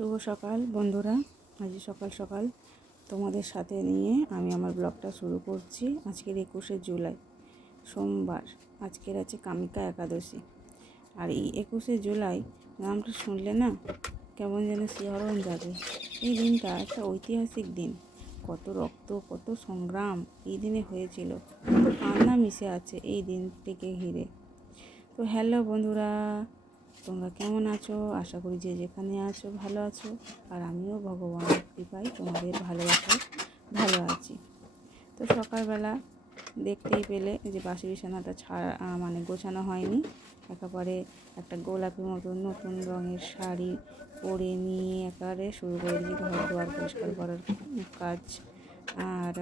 শুভ সকাল বন্ধুরা। আজ সকাল সকাল তোমাদের সাথে নিয়ে আমি আমার ব্লগটা শুরু করছি। আজকের 21শে জুলাই সোমবার। আজকের আছে কামিকা একাদশী। আর এই 21শে জুলাই নামটা শুনলে না কেমন যেন শিহরণ জাগে। এই দিনটা একটা ঐতিহাসিক দিন। কত রক্ত, কত সংগ্রাম এই দিনে হয়েছিল, কত কান্না মিশে আছে এই দিনটিকে ঘিরে। তো হ্যালো বন্ধুরা, তোমরা কেমন আছো? আশা করি যে যেখানে আছো ভালো আছো। আর আমিও ভগবানের কৃপায় তোমাদের ভালোবাসায় ভালো আছি। তো সকালবেলা দেখতেই পেলে যে বাসি বিছানাটা গোছানো হয়নি। একেবারে একটা গোলাপি মতন নতুন রঙের শাড়ি পরে নিয়ে একেবারে শুরু করে দিয়েছি ঘর দুয়ার পরিষ্কার করার কাজ। আর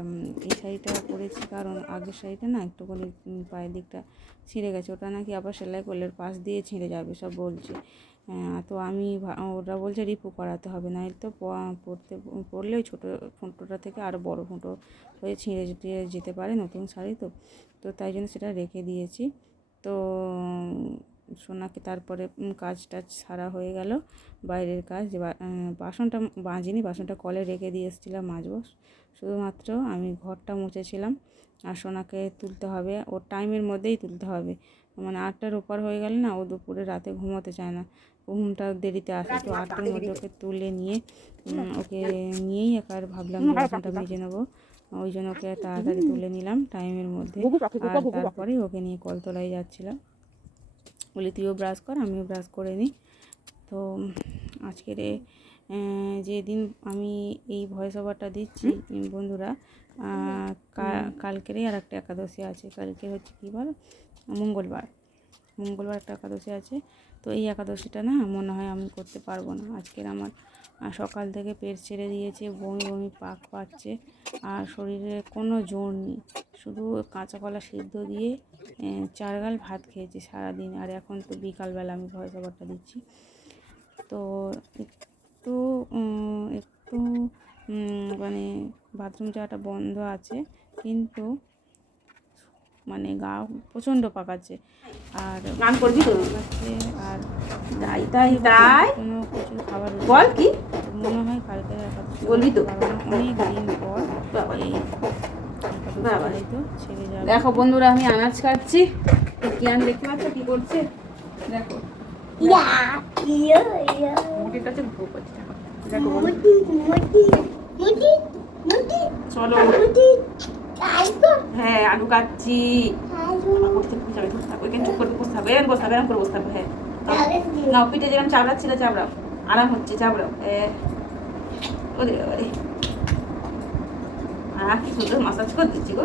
এই শাড়িটা পরেছি কারণ আগের শাড়িটা না একটুখানি পায়ের দিকটা ছিঁড়ে গেছে। ওটা নাকি আবার সেলাই করলে পাশ দিয়ে ছিঁড়ে যাবে সব বলছে। তো আমি ওটা বলছে রিপু করাতে হবে, না তো পরলে ওই ছোটো ফুঁটোটা থেকে আরও বড় ফুঁটো হয়ে ছিঁড়ে যেতে পারে, নতুন শাড়ি তো তো তাই জন্য সেটা রেখে দিয়েছি। তো সোনাকে তারপরে কাজ টাজ সারা হয়ে গেল, বাইরের কাজ। বাসনটা মাজিনি, বাসনটা কলে রেখে দিয়ে এসেছিলাম মাজবো। শুধুমাত্র আমি ঘরটা মুছেছিলাম। আর সোনাকে তুলতে হবে, ওর টাইমের মধ্যেই তুলতে হবে। মানে 8টার ওপার হয়ে গেলে না ও দুপুরে রাতে ঘুমোতে চায় না, ঘুমটা দেরিতে আসে। তো 8টার মধ্যে ওকে তুলে নিয়ে ওকে নিয়েই একার ভাবলাম যে বাসনটা মেজে নেবো। ওই জন্য ওকে তাড়াতাড়ি তুলে নিলাম টাইমের মধ্যে। আর তারপরে ওকে নিয়ে কলতলায় যাচ্ছিলাম। বলি তুইও ব্রাশ কর, আমিও ব্রাশ করে নিই। তো আজকের যেদিন আমি এই ভয়েস ওভারটা দিচ্ছি বন্ধুরা, কালকেরই আর একটা একাদশী আছে। কালকে হচ্ছে কী বার? মঙ্গলবার একটা একাদশী আছে। তো এই একাদশীটা না মনে হয় আমি করতে পারবো না। আজকের আমার সকাল থেকে পেট ছেড়ে দিয়েছে, বমি বমি পাক পাচ্ছে, আর শরীরে কোনো জোর নেই। শুধু কাঁচা কলা সিদ্ধ দিয়ে 4 গাল ভাত খেয়েছি সারাদিন। আর এখন তো বিকালবেলা আমি ভয়েস ওভারটা দিচ্ছি। তো একটু একটু মানে বাথরুম যাওয়াটা বন্ধ আছে, কিন্তু মানে গা প্রচণ্ড পাকাচ্ছে। আর গান করবি তো পাকাচ্ছে। আর তাই কোনো কিছু খাবার বল কি মনে হয় কালকে বলবি তো অনেক দিন পর এই তো ছেড়ে যাবে। দেখো বন্ধুরা, আমি আনাজ কাটছি। কিয়ান দেখতে পাচ্ছ কি করছে? দেখো মুটির কাছে ঘুম পাচ্ছে। চলো, হ্যাঁ আলু কাটছি। হ্যাঁ না, পিঠে যেরকম চাবড়াচ্ছিল চাবড়াও, আরাম হচ্ছে চাবড়াও। ওরে ওরে, কি সুন্দর মাসাজ করে দিচ্ছি গো।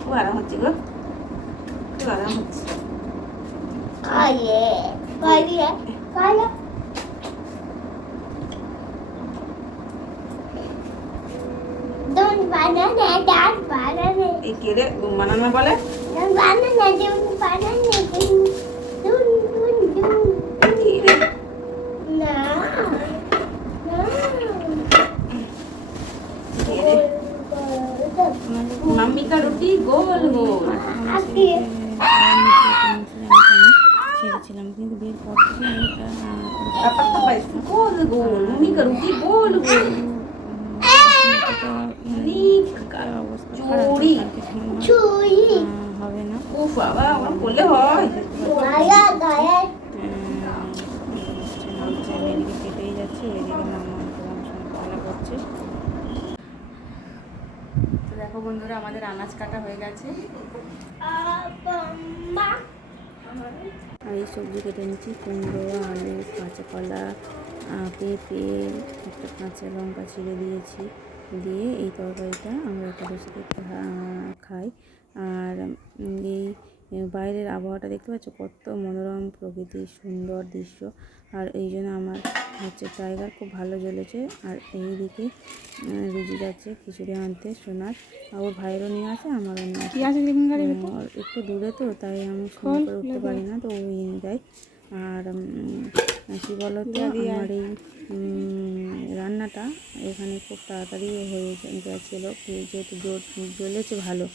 খুব আরাম হচ্ছে গো, খুব আরাম হচ্ছে। এই কে রে বানানো বলে? মাম্মিকা রুটি গোল গোল ছেড়েছিলাম, কিন্তু বের পর থেকে গোল গোল মাম্মিকা রুটি গোল গোল হবে না। ও বাবা, আমার করলে হয়। এদিকে কেটেই যাচ্ছে, এদিকে মামা খেলা করছে। তো দেখো বন্ধুরা, আমাদের আনাজ কাটা হয়ে গেছে। আর এই সবজি কেটে নিচ্ছি, কুমড়ো, আলু, কাঁচা কলা, পেঁপে, একটা কাঁচা লঙ্কা ছিঁড়ে দিয়েছি। দিয়ে এই তরকারিটা আমরা একাদশীতে খাই। আর এই বাইরের আবহাওয়াটা দেখতে পাচ্ছ, কত মনোরম প্রকৃতির সুন্দর দৃশ্য। আর এই জন্য আমার হচ্ছে টাইগার খুব ভালো জ্বলেছে। আর এই দিকে রুজি যাচ্ছে খিচুড়ি আনতে সোনার, ওর ভাইয়েরও নিয়ে আসে, আমারও নিয়ে আসে। একটু দূরে তো, তাই আমি ফোন করে উঠতে পারি না, তো ওই নিয়ে যায়। আর কী বলো তো, আমার এই রান্নাটা এখানে খুব তাড়াতাড়ি হয়ে গেছিলো, যেহেতু জ্বলেছে ভালো।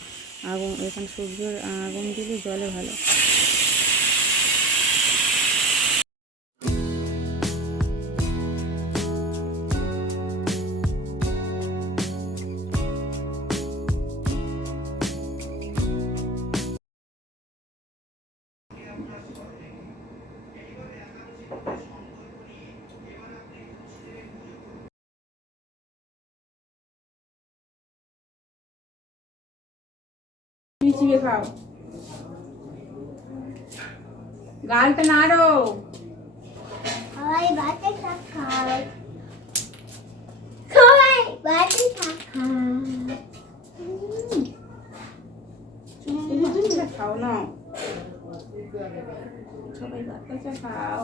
আগুন এখানে সূর্যের আগুন দিলে জলে ভালো। চিবিয়ে খাও, গালটা নাড়ো। সবাই বাতে শাক খায়, সবাই বাতে শাক খায়। খাও না, সবাই বাচ্চা খাও।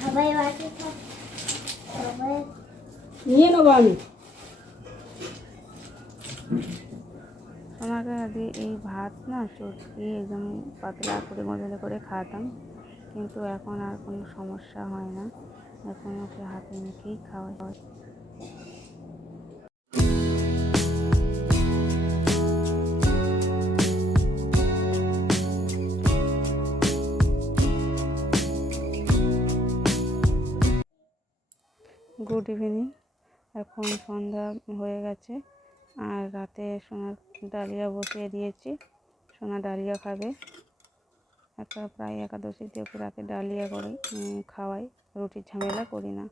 সবাই বাতে শাক, সবাই নিয়ে নেবো আমি। আমাকে আগে এই ভাত না চটকি একদম পাতলা করে মজলে করে খাওয়াতাম, কিন্তু এখন আর কোনো সমস্যা হয় না, এখন ওকে হাতে মেখেই খাওয়া হয়। গুড ইভিনিং, এখন সন্ধ্যা হয়ে গেছে আর রাতে সোনার ডালিয়া বসিয়ে দিয়েছি। সোনা ডালিয়া খাবে, প্রায় একাদশীতে ওকে রাতে ডালিয়া করে খাওয়াই, রুটির ঝামেলা করি না।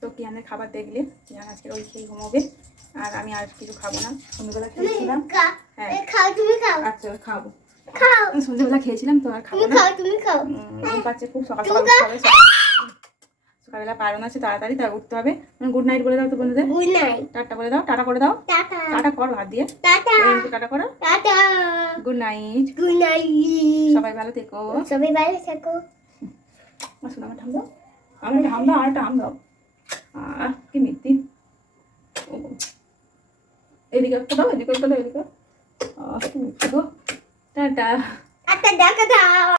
তো কিয়ানের খাবার দেখলে, কিয়ান আজকে ওই খেয়ে ঘুমোবে, আর আমি আর কিছু খাবো না। সন্ধ্যেবেলা খেয়েছিলাম। হ্যাঁ আচ্ছা খাবো, সন্ধ্যেবেলা খেয়েছিলাম তো আর খাবো না। পাচ্ছে খুব সকাল সকাল উঠতে হবে, সকালবেলা পারণ আছে তাড়াতাড়ি, তার উঠতে হবে। গুড নাইট বলে দাও তো বন্ধুদের। গুড নাইট, টাটা বলে দাও, টাটা করে দাও, টাটা টাটা কর হাত দিয়ে, টাটা টাটা করো, tata, good night, good night, সবাই ভালো থেকো, সবাই ভালো থেকো। শোনো আমার ঠাম দাও, আমার একটা হাম দাও, আর একটা হাম দাও। কি মিথ্যি, এদিকে একটা দাও, এদিকে একটা দাও, এদিকে কি মিথ্যি গো। টাটা, টাটা, দেখা দাও।